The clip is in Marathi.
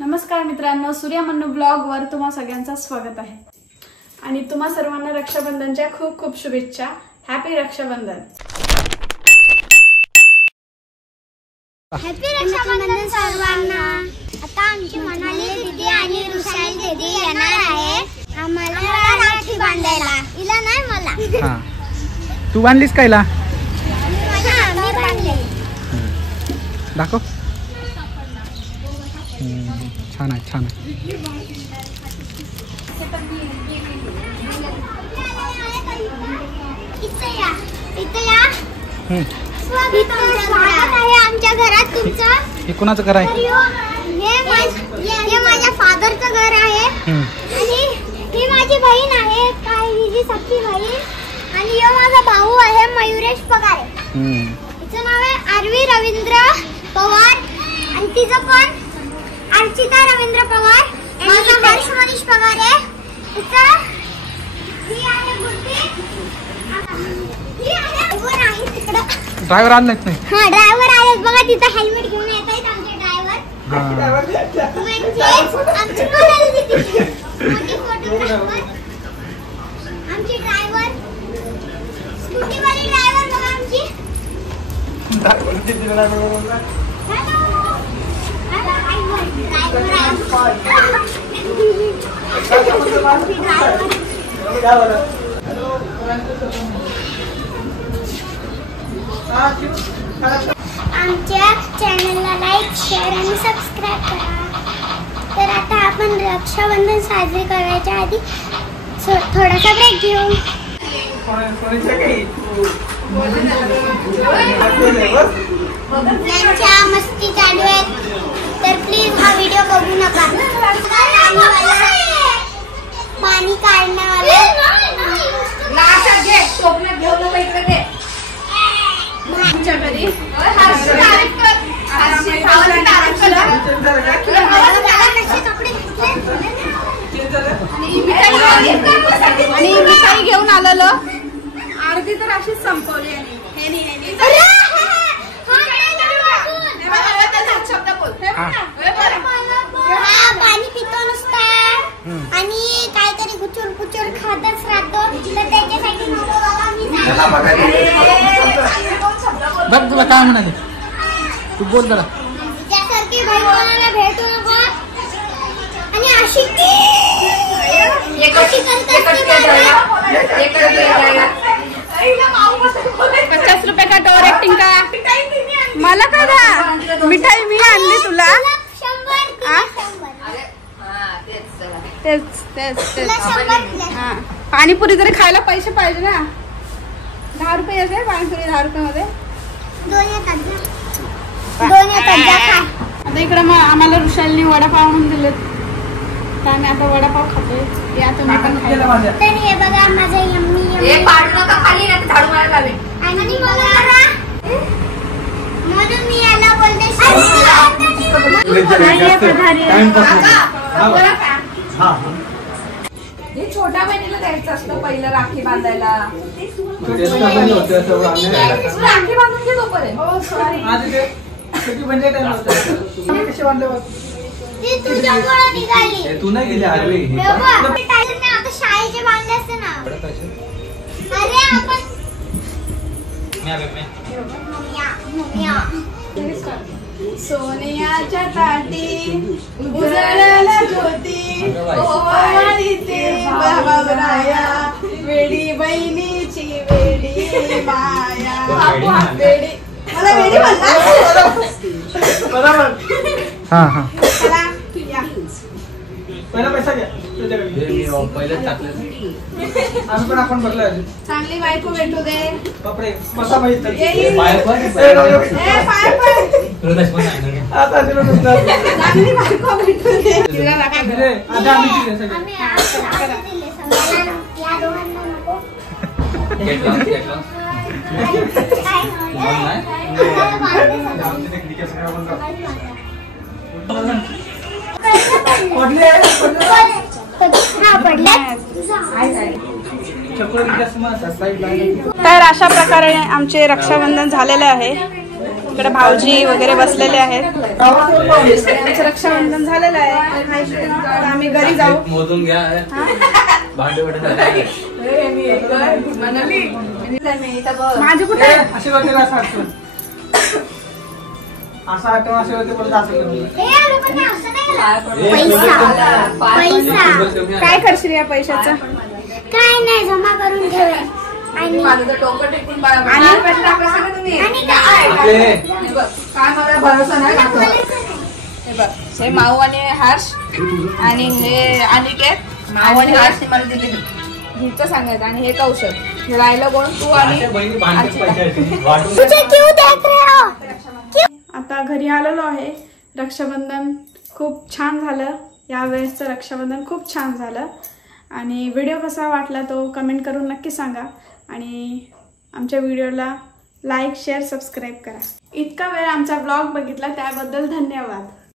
नमस्कार मित्रांनो, सूर्या मन्नू ब्लॉग वर तुम्हा सगळ्यांचं स्वागत आहे आणि तुम्हा सर्वांना रक्षाबंधनच्या खूप खूप शुभेच्छा। हॅपी रक्षाबंधन। हॅपी रक्षाबंधन सर्वांना। आता आमची मनाली दीदी आणि रुशाली दीदी येणार आहे आम्हाला राखी बांधायला। इला नाही मला। हां, तू बांधलीस कायला? मी बांधले। दाखव। छान आहे, छान आहे। स्वागत आहे आमच्या घरात तुमचं। हे कोणाचं घर आहे? हे माझ्या फादरचं घर आहे आणि ही माझी बहीण आहे, काय हिची सख्खी बहीण। आणि हे माझा भाऊ आहे मयुरेश पगारे। तिचं नाव आहे आरवी रवींद्र पवार आणि तिचं पण अर्चिता रवींद्र पवार। माझा हर्ष मनीष पगार आहे। तिचं ही आहे गुड्डी, ही आहे वर आहे तिकडं। ड्रायव्हर आणलाच नाही? हां, ड्रायव्हर आहेत बघा, तिथं हेल्मेट घेऊन येत आहेत आमचे ड्रायव्हर। आमची मनाली दीदी, आमची फोटोग्राफर, आमची ड्रायव्हर, स्कूटीवाली ड्रायव्हर बघा आमची। आमच्या चॅनलला लाईक, शेअर आणि सबस्क्राईब करा। तर आता आपण रक्षाबंधन साजरे करायच्या आधी थोडासा ब्रेक घेऊ। यांच्या मस्ती चालू आहे, तर प्लीज हा व्हिडिओ बघू नका। पाणी काढण्यावाले आमच्या घरी आणि मिठाई घेऊन आलेलो, अर्धी तर अशीच संपवली। पाणी पितो नुसता आणि काहीतरी गुचूर पुचूर खातच राहतो, तर त्याच्यासाठी बघ तुला काय म्हणाले, तू बोल जरा। त्यासारखी बाई कोणाला भेटू नको आणि अशी ₹50 का टोर ऍक्टिंग का मला काय दा मिठाई मी आणली तुला। तेच तेच तेच हां, पाणीपुरी जरी खायला पैसे पाहिजे ना। 10 रुपये असेल पाणीपुरी, 10 रुपये मध्ये दोन येतात। आता इकडं आम्हाला रुशालनी वडापाव आणून दिलेत, तर आम्ही आता वडापाव खातोय। ते आता मी पण खायला। तर हे बघा माझा यम्मी एक पाडू नका खाली, नाही तर झाडू मारायला लावेल। आणि बघा म्हणून मी याला बोलते हे छोट्या बहिणीला द्यायचं असतं पहिलं राखी बांधायला। राखी बांधून घे तोपर्यंत। हो सॉरी, तुझ्यामुळे निघाली। तू नाही गेली आरवी? आता शाळेचे बांधले असते ना। अरे आपण सोन्याच्या ताटी उजळला ज्योती, ओवाळीते बाबाराया, वेडी बहिणीची वेडी माया। वेडी मला वेडी म्हणला हां हां, पहिला पैसा घ्या पहिलं टाकलं आम्ही पण आपण भरलं। चांगली बायको भेटू दे। बापरे, बसा माहित आता चांगली बायको भेटू दे। तिला नका दिले, आता आम्ही दिले सगळे। आम्ही दिले सगळ्यांना, या दोघांना नको। तर अशा प्रकारे आमचे रक्षाबंधन झालेले आहे। इकडे भाऊजी वगैरे बसलेले आहेत. आमचं रक्षाबंधन झालेलं आहे. आता आम्ही घरी जाऊ. मोजून घ्या. भांडे माझे कुठे असे वगैरे असं आठवण. असं आठवण असे वगैरे बोलत असं पैसा काय करशील या पैशाचं? काय नाही, जमा करून ठेवा. आणि माझं डोकं टेकून आणि काय मला भरोसा नाही दाखवत. हे बघ, हे माऊ आणि हर्ष आणि हे अनिकेत. माऊ आणि हर्ष मला दिले हिचं सांगायचं. आणि हे कौशल. हे राहिलं कोण? तू आणि बहिणी भांडे पैसे वाटून तुझे क्यों देख रहे हो? आता घरी आलेलो आहे. रक्षाबंधन खूप छान झालं. यावेळेसचं रक्षाबंधन खूप छान झालं. आणि व्हिडिओ कसा वाटला तो कमेंट करून नक्की सांगा. आणि आमच्या व्हिडिओला लाईक शेअर सबस्क्राईब करा. इतका वेळ आमचा ब्लॉग बघितला त्याबद्दल धन्यवाद.